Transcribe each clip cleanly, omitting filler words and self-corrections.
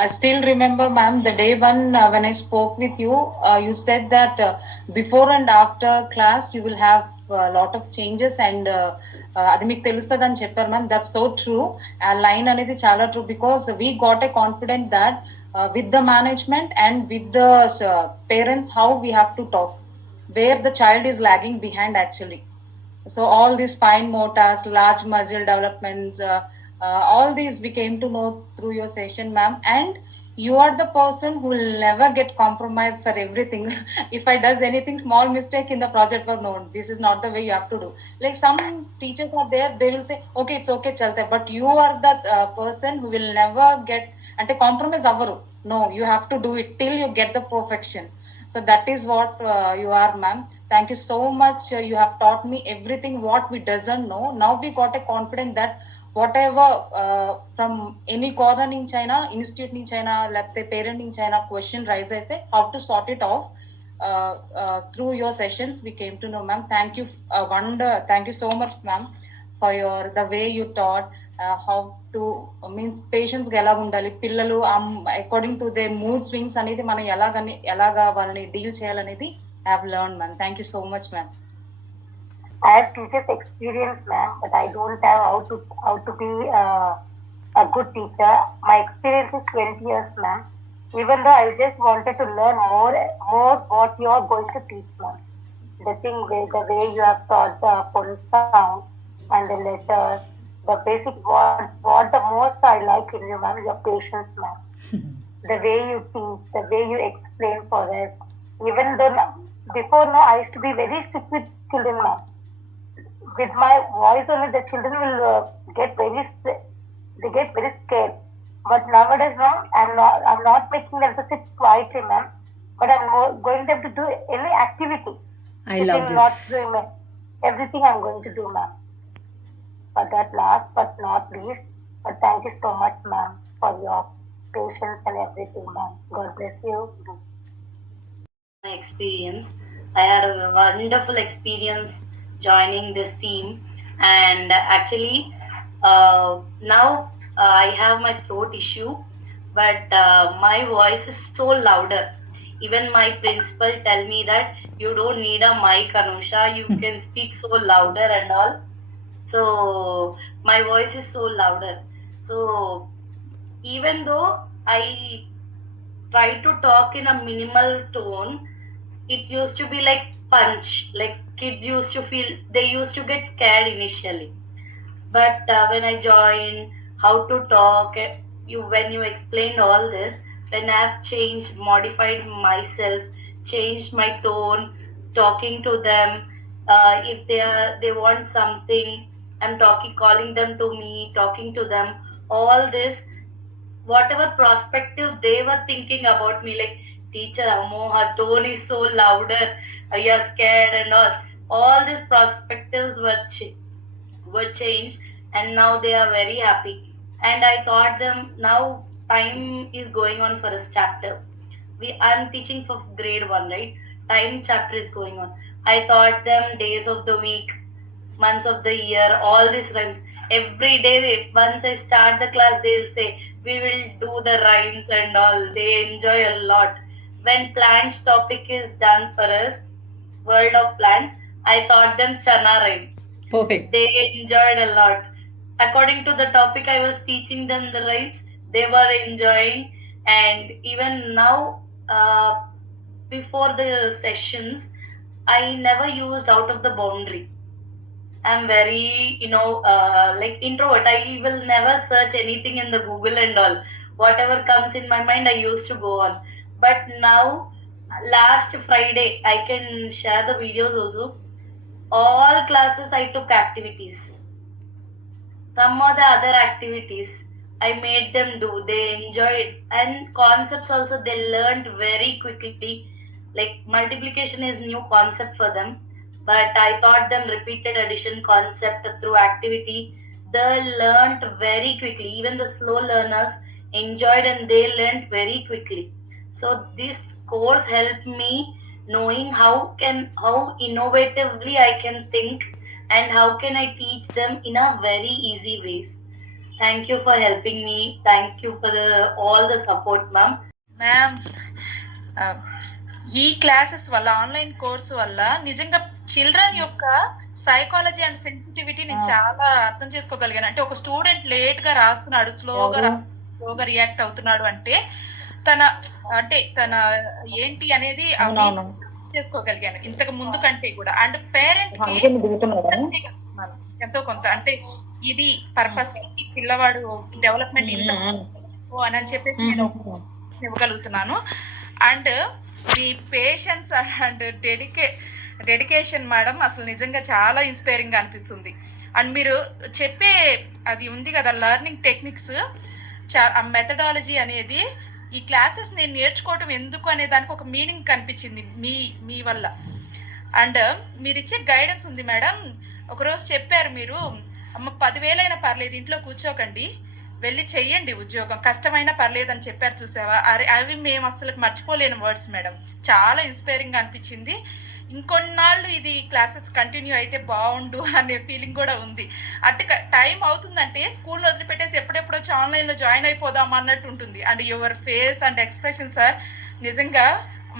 I still remember, ma'am, the day one when I spoke with you, you said that before and after class you will have a lot of changes and అది మీకు తెలుస్తుందని చెప్పారు ma'am. That's so true. ఆ line అనేది చాలా true because we got a confident that with the management and with the parents how we have to talk where the child is lagging behind actually. So all these fine motors, large muscle developments, all these we came to know through your session, ma'am. And you are the person who will never get compromised for everything. If I does anything small mistake in the project work, no, this is not the way you have to do. Like some teachers are there, they will say, okay, it's okay, chalte. But you are the person who will never get and a compromise avaru. No, you have to do it till you get the perfection. So that is what you are, ma'am. Thank you so much. You have taught me everything what we doesn't know. Now we got a confidence that whatever from any corner in China, institute in China, the parent in China question rise, how to sort it off. Through your sessions, we came to know, ma'am. Thank you, thank you so much, ma'am, for your the way you taught how to means patients గా ఎలా ఉండాలి పిల్లలు according to they mood swings అనేది మనం ఎలాగా వాళ్ళని deal చేయాలనేది I have learn ma'am. Thank you so much ma'am. I have teachers experience, ma'am, but I don't have how to be a good teacher. My experience is 20 years, ma'am. Even though I just wanted to learn more what you are going to teach, ma'am. The way you have taught the full sound and the letters, the basic what the most I like in you, ma'am, your patience, ma'am. The way you teach, the way you explain for us. Even though before now I used to be very strict with children, ma'am. With my voice only, the children will they get very scared. But nowadays, ma'am, I'm not making them to sit quietly, ma'am. But I'm going them to do any activity. I love this. Not doing everything I'm going to do, ma'am. But that last but not least, but thank you so much, ma'am, for your patience and everything, ma'am. God bless you. My experience, I had a wonderful experience joining this team, and actually now I have my throat issue, but my voice is so louder. Even my principal tell me that you don't need a mic, Anusha, you can speak so louder and all. So my voice is so louder. So even though I try to talk in a minimal tone, it used to be like punch, like kids used to feel, they used to get scared initially. But when I joined how to talk, when you explained all this, when I've changed, modified myself, changed my tone, talking to them, if they want something, I'm calling them to me, talking to them, all this, whatever perspective they were thinking about me, like, teacher, Amo, her tone is so louder, you're scared and all these perspectives were changed, and now they are very happy. And I taught them, now time is going on for a chapter. I'm teaching for grade 1, right? Time chapter is going on. I taught them days of the week, months of the year, all these rhymes. Every day, once I start the class, they'll say, we will do the rhymes and all. They enjoy a lot. When plants topic is done for us, world of plants, I taught them chana rhyme. Perfect. They enjoyed a lot. According to the topic I was teaching them the rhymes, they were enjoying. And even now, before the sessions, I never used out of the boundary. I'm very, like introvert. I will never search anything in the Google and all. Whatever comes in my mind, I used to go on. But now, last Friday, I can share the videos also. All classes I took activities. Some of the other activities I made them do. They enjoyed. And concepts also they learned very quickly. Like multiplication is new concept for them. But I taught them repeated addition concept through activity. They learned very quickly. Even the slow learners enjoyed and they learned very quickly. So this course helped me knowing how innovatively I can think and how can I teach them in a very easy ways. Thank you for helping me. Thank you for all the support, ma'am. Ma'am, ఈ classes వల్ల, online course వల్ల నిజంగా children యొక్క psychology and sensitivity నేను చాలా అర్థం చేసుకోగలిగాను. అంటే ఒక స్టూడెంట్ లేట్ గా రాస్తున్నాడు, స్లోగా రియాక్ట్ అవుతున్నాడు అంటే తన ఏంటి అనేది చేసుకోగలిగాను ఇంతకు ముందు కంటే కూడా. అండ్ పేరెంట్ కి చేయగలుగుతున్నాను ఎంతో కొంత. అంటే ఇది పర్పస్, ఈ పిల్లవాడు డెవలప్మెంట్ ఇంత అని చెప్పేసి నేను ఇవ్వగలుగుతున్నాను. అండ్ మీ పేషెన్స్ అండ్ డెడికేషన్ మేడం అసలు నిజంగా చాలా ఇన్స్పైరింగ్ గా అనిపిస్తుంది. అండ్ మీరు చెప్పే అది ఉంది కదా లెర్నింగ్ టెక్నిక్స్, ఆ మెథడాలజీ అనేది ఈ క్లాసెస్ నేను నేర్చుకోవటం ఎందుకు అనే దానికి ఒక మీనింగ్ కనిపించింది మీ వల్ల. అండ్ మీరు ఇచ్చే గైడెన్స్ ఉంది మేడం. ఒకరోజు చెప్పారు మీరు, అమ్మ 10,000 అయినా పర్లేదు ఇంట్లో కూర్చోకండి, వెళ్ళి చెయ్యండి ఉద్యోగం, కష్టమైనా పర్లేదు అని చెప్పారు. చూసావా, అవి మేము అసలు మర్చిపోలేని వర్డ్స్ మేడం. చాలా ఇన్స్పైరింగ్ అనిపించింది. ఇంకొన్నాళ్ళు ఇది క్లాసెస్ కంటిన్యూ అయితే బాగుండు అనే ఫీలింగ్ కూడా ఉంది. అటు టైం అవుతుందంటే స్కూల్ వదిలిపెట్టేసి ఎప్పుడెప్పుడు వచ్చి ఆన్లైన్లో జాయిన్ అయిపోదాం అన్నట్టు ఉంటుంది. And your face and expression sir నిజంగా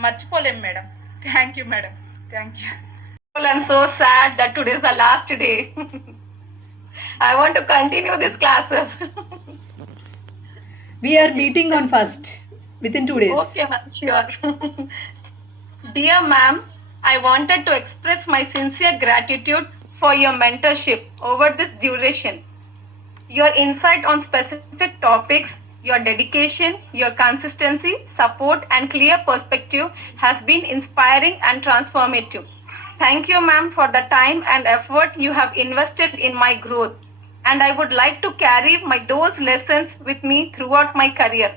మర్చిపోలేం madam. Thank you madam, thank you. I'm so sad that today is the last day. I want to continue these classes. We are meeting on 1st within 2 days. Okay, ma'am, sure. Dear ma'am, I wanted to express my sincere gratitude for your mentorship over this duration. Your insight on specific topics, your dedication, your consistency, support, and clear perspective has been inspiring and transformative. Thank you, ma'am, for the time and effort you have invested in my growth. And I would like to carry those lessons with me throughout my career.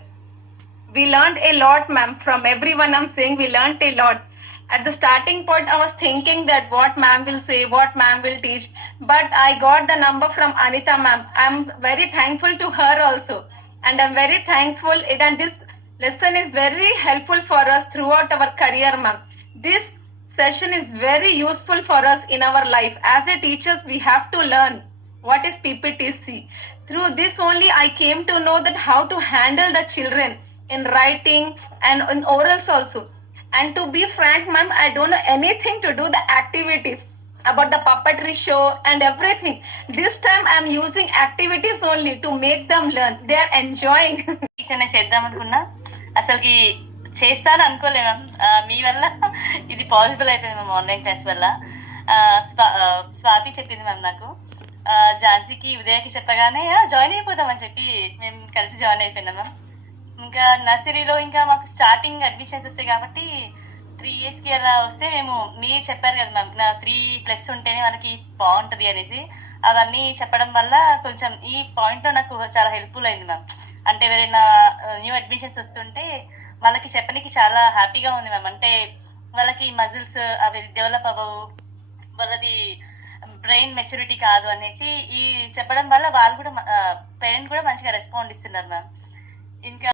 We learned a lot, ma'am, from everyone. I'm saying we learned a lot. At the starting point, I was thinking that what ma'am will say, what ma'am will teach. But I got the number from Anita, ma'am. I'm very thankful to her also. And I'm very thankful. And this lesson is very helpful for us throughout our career, ma'am. This session is very useful for us in our life. As a teachers, we have to learn what is PPTC. Through this only, I came to know that how to handle the children in writing and in orals also. And to be frank, ma'am, I don't know anything to do the activities about the puppetry show and everything. This time I am using activities only to make them learn. They are enjoying. చేద్దాం అనుకున్నా, అసలుకి చేస్తాను అనుకోలేము. మీ వల్ల ఇది possible అయిపోయింది ma'am, online class వల్ల. స్వాతి చెప్పింది ma'am నాకు, ఝాన్సీకి ఉదయకి చెప్పగానే జాయిన్ అయిపోదామని చెప్పి మేము కలిసి జాయిన్ అయిపోయినాం మ్యామ్. ఇంకా నర్సరీలో ఇంకా మాకు స్టార్టింగ్ అడ్మిషన్స్ వస్తాయి కాబట్టి 3 yearsకి అలా వస్తే మేము, మీరు చెప్పారు కదా మ్యామ్, నా 3+ ఉంటేనే వాళ్ళకి బాగుంటుంది అనేసి, అవన్నీ చెప్పడం వల్ల కొంచెం ఈ పాయింట్లో నాకు చాలా హెల్ప్ఫుల్ అయింది మ్యామ్. అంటే ఎవరైనా న్యూ అడ్మిషన్స్ వస్తుంటే వాళ్ళకి చెప్పడానికి చాలా హ్యాపీగా ఉంది మ్యామ్. అంటే వాళ్ళకి మజిల్స్ అవి డెవలప్ అవ్వవు, వాళ్ళది బ్రెయిన్ మెచ్యూరిటీ కాదు అనేసి ఈ చెప్పడం వల్ల వాళ్ళు కూడా, పేరెంట్ కూడా మంచిగా రెస్పాండ్ ఇస్తున్నారు మ్యామ్. ఇంకా